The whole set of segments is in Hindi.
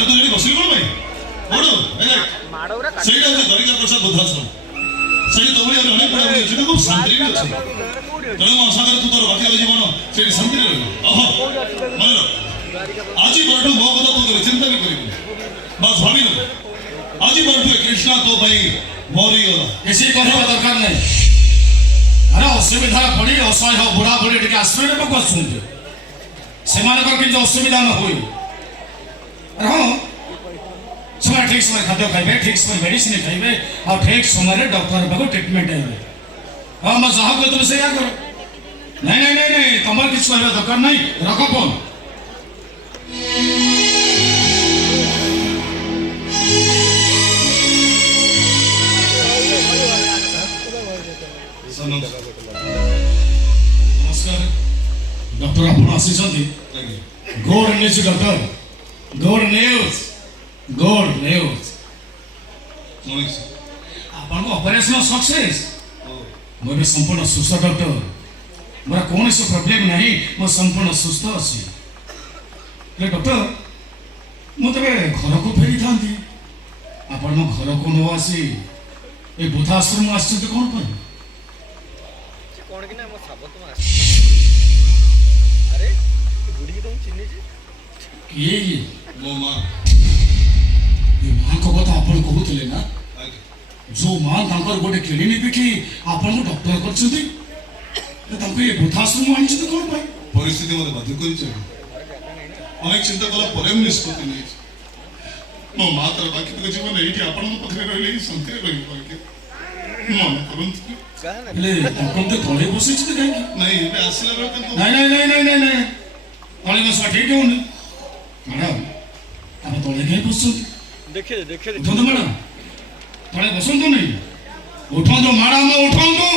अरे तू ये बसिल कोन भाई ओडो ए सेटा जे गरिका प्रसाद बुद्धाश्रम सेठी तो बड़ी अनेक बड़ा बड़ी अछि खूब शांति भी अछि तेणु मैं आशा करे तू तोर बाकी जीवन सेठी शांति रह ओहो मन आज बरठू मो कथा तू केबे चिंता भी करिबु बस भाभी न आज बरठू कृष्णा तो भाई मोरी गला किसी कहवा दरकार नहीं अरे असुविधा पड़ी असहाय बुढ़ा बुढ़ी टिके आश्रय को आसुंजे सेमानकर किंतु असुविधा न होई हाँ समय ठीक समय खाद्य खाइबे ठीक समय मेडिसिन खाइबे और ठीक समय डॉक्टर पाखु ट्रीटमेंट आइबे हाँ मैं जहाँ को तुम से या करो नहीं नहीं नहीं नहीं तुम किसी कहवा दरकार नहीं रख फोन नमस्कार डॉक्टर आप आसी good news doctor good news आपन ऑपरेशन सक्सेस मोर संपूर्ण सुस्थ डॉक्टर मोर कौन से प्रॉब्लम नहीं मो संपूर्ण सुस्थ अच्छी डॉक्टर मु तबे घर को फेरी थांती आपन मो घर को न आसी ए बुद्धाश्रम आछते कौन पर कौन कि ना मो साबत में आस अरे बुढ़ी की तुम चिन्नी जी ये मो मां ये मां को कथा आपन कहउतले ना जो मां तांकर गोटे क्लिनिक देखि आपन को डॉक्टर करछथि तांको ये बुद्धाश्रम आनिछ तो कोन भाई परिस्थिति मते बाध्य करिछ अनेक चिंता कला परे निष्पत्ति नै मो मां तर बाकी तो जीवन एठी आपन पथरे रहले शांति रे रहि पाके मन करंत ले तांको तो तळे बसिछ त काई नहीं बे आसले रे किंतु नहीं तळे बस ठीक होनी मैडम आप तळे के बसुन देखे उठो मैडम तळे बसुन तो नहीं उठो तो मैडम उठो तो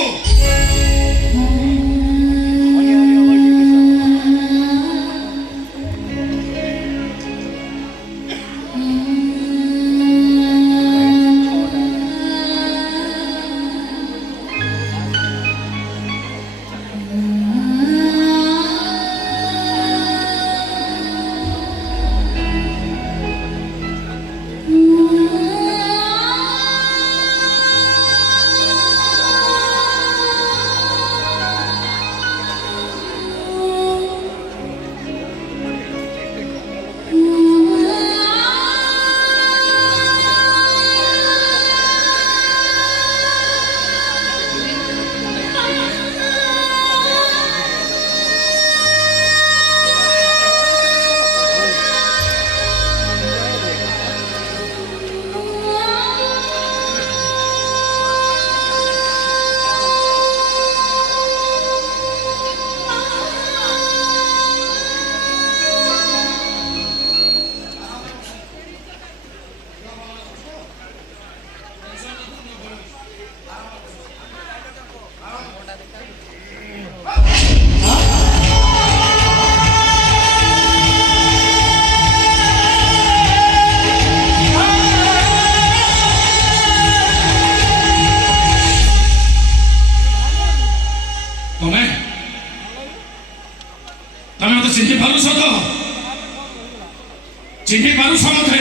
चिन्ही पारुछ मते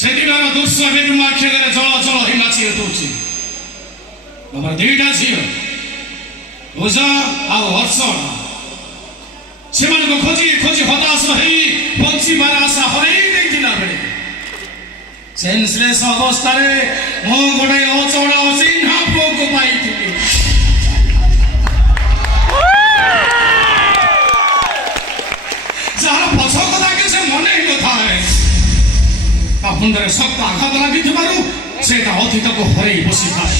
सेदिनार दृश्य हेतु आखिरे जल जल हि नाची हेतुछि हमर दुईटा झियो पूजा आ हर्ष सेमान को खोजी खोजी हताश रही पंछी मार आशा हरै देखिला बेले सेंसलेस अवस्था रे मो गोटे अचौड़ा अचिन्हा पुओ पाइथिली जहाँ पछ कथा के से मने ही कथा है मुंडे शक्त आघात लगी से अतीत को हर बसी थाए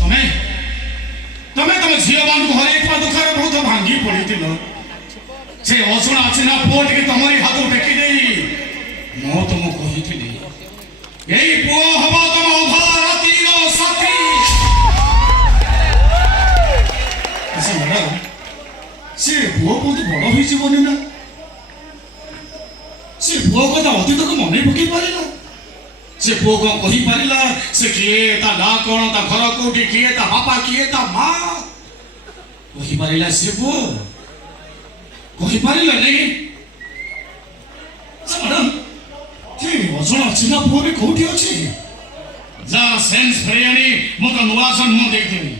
तुम्हें तुम्हें तुम झील मान को हर दुखर बहुत भांगी पड़ी से अजुणा चिन्हा पुओ टे तुमरी हाथ टेकी दे मो तुम कही यही पुओ हम तुम अधा रातिर साथी से पुओ बहुत बड़ होनी ना से पुओ कथा अतीत को मन पकई पारा से पुओ कौन कही पारा से किए ता ना कौन ता घर कोठी किए ता बापा किए ता माँ कही पारा से पुओ कही पारा नहीं ଅଜଣା ଚିହ୍ନା ପୁଅ ବି କୋଉଠି ଅଛି ଯାହାର ସେନ୍ସ ଫେରିଆଣି ମୁଁ ତ ନୂଆସ ମୁହଁ ଦେଇଥିଲି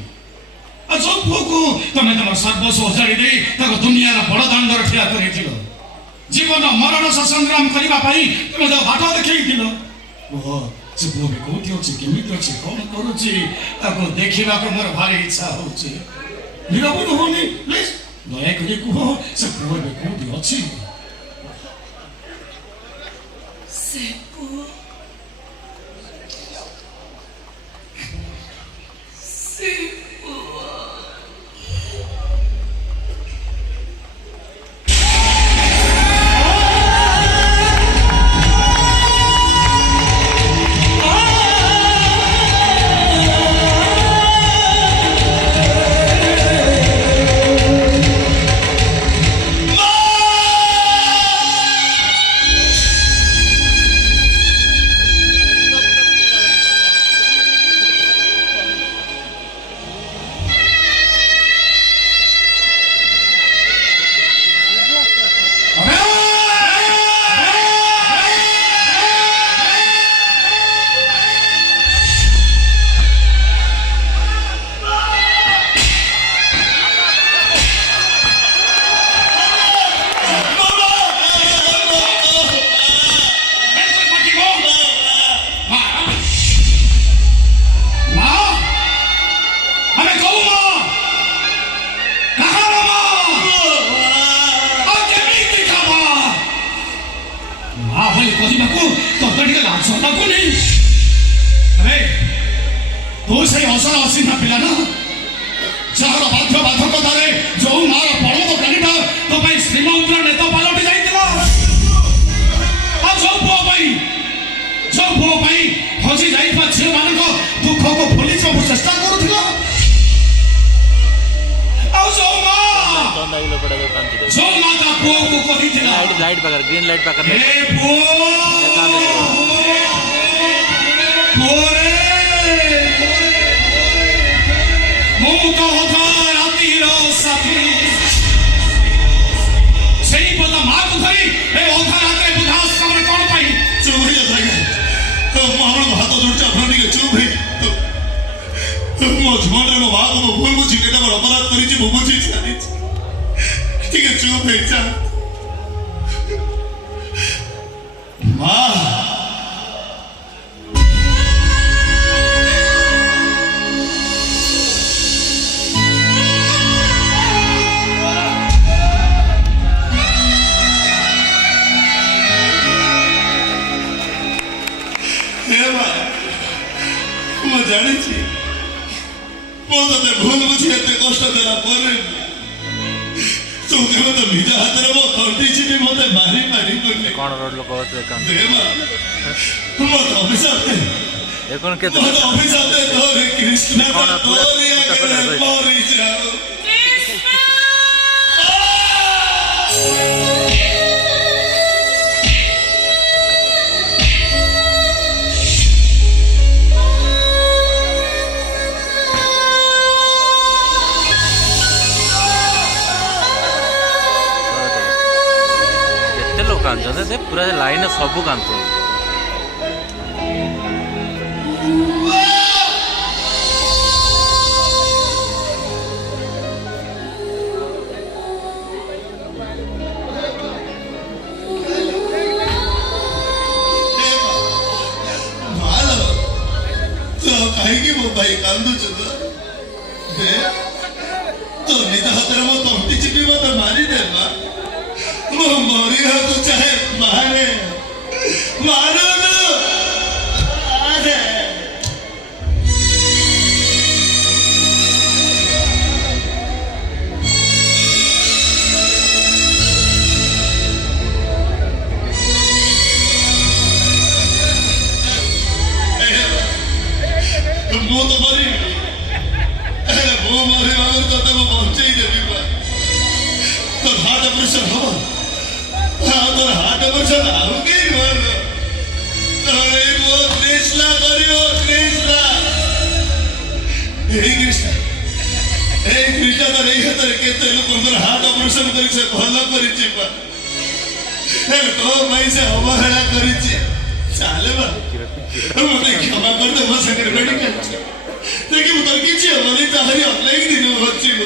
ଆଉ ଯୋଉ ପୁଅକୁ ତମେ ତମର ସର୍ବସ୍ୱ ଅଜାଡ଼ି ଦେଇ ତାକୁ ଦୁନିଆର ବଡ଼ ଦାଣ୍ଡରେ ଠିଆ କରିଥିଲ ଜୀବନ ମରଣ ସଂଗ୍ରାମ କରିବା ପାଇଁ ତମେ ତାକୁ ବାଟ ଦେଖେଇଥିଲ ଓହୋ ସେ ପୁଅ ବି କୋଉଠି ଅଛି କେମିତି ଅଛି କଣ କରୁଛି ତାକୁ ଦେଖିବାକୁ ମୋର ଭାରି ଇଚ୍ଛା ହଉଛି ନିରବ ହଉନି ପ୍ଲିଜ ଦୟାକରି କୁହ ସେ ପୁଅ ବି କୋଉଠି ଅଛି ସେ ପୁଅ तू से असर असीना पिला ना जार बाध्य बाधकतारे जो मार पर्वत प्राणीटा तो भाई श्रीमंतर नेता पालटी जाइतिला आ जो पुओ भाई हजी जाइपा झियो मानक दुख को भूली सब चेष्टा करूथिला आ जो माता पुओ को कहिथिला लाइट पकड़ ग्रीन लाइट पकड़ ए पुओ पुओ मुमुतो होता रातीर साथी सेही पता मां को धरी ए ओधा राते बुधास कमरे कोन पाई चुप हो जा तो मामलो हाथ जोड़चा अपनी के चुप है तो मो झमाडे नो बाबू को भूल बुझी केटा बड़ अपराध करी छी बुझी छानी ठीक है चुप है जा मां जानी मो ते भूल बुझी एते कष्ट देला पर तू केबे तो निज हाथ रे मो तंटी छिटी मते मारी मारी कोने कोन रोड लोक होते काम देवा मो तो अभिशाप दे ए कोन के मो तो अभिशाप दे तोरे कृष्ण तोरे आगे मरी जाओ कांचन पूरा लाइन सब कांचन कहीं मो भाई कांदु तो निज हाथ मो तंटी चिपी मत मारी दे मो मरी हो तो चाहे मारे मारो तो अरे मो तो मरी अरे मो मरी बाबू तो तब पहुंचे ही देवी तो हार्ट ऑपरेशन हो तो हार्ट ऑपरेशन आउगी मर अरे वो कृष्णा करियो कृष्णा हे कृष्णा तो नहीं हतर केते लोकंर हार्ट ऑपरेशन करी से भल करिछि पा हे तो भाई से अवहेला करिछि ଚାଲେ ବା ମୋତେ କ୍ଷମା କରିଦେ ମୋ ସାଙ୍ଗରେ ମେଡିକାଲ ଦେଖିବୁ ତୋର କିଛି ହବନି ତାହାରି ଅନେକ ଦିନ ବଞ୍ଚିବ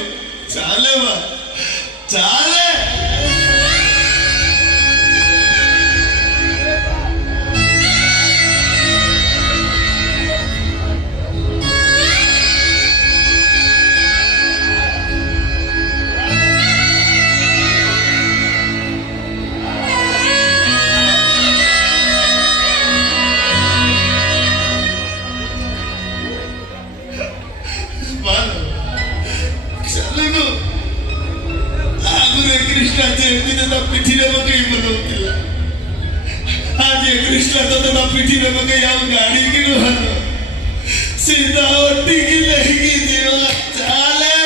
ଚାଲେ ବା ଚାଲେ ପିଠିରେ ପକେଇ ବନଉଥିଲା ଆଜି କୃଷ୍ଣ ତ ପିଠିରେ ପକେଇ ଆଉ ଗାଡ଼ିକି ରୁହ ସିଧା ଅଟିକି ନେଇକି ଯିବ ଚାଲେ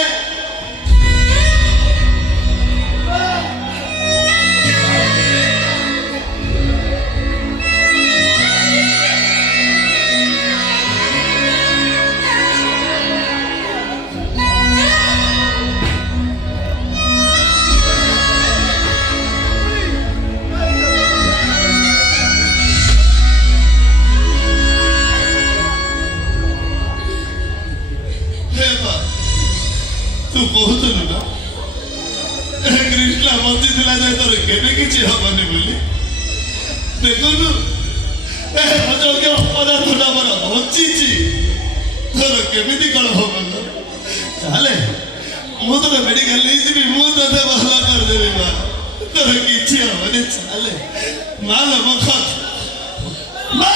ତୁ କହୁଥିଲୁ ନା କୃଷ୍ଣା ବଞ୍ଚିଥିଲା ଯେ ତୋର କେବେ କିଛି ହବନି ବୋଲି ଦେଖୁନୁ ଅଯୋଗ୍ୟ ଅପରାଧଟା ମୋର ବଞ୍ଚିଛି ତୋର କେମିତି କଣ ହବ ତାହେଲେ ମୁଁ ତୋର ମେଡିକାଲ ନେଇଯିବି ମୁଁ ତୋତେ ଭଲ କରିଦେବି ମା ତୋର କିଛି ହବନି ଚାଲେ ମା ମୋ କଥା ମା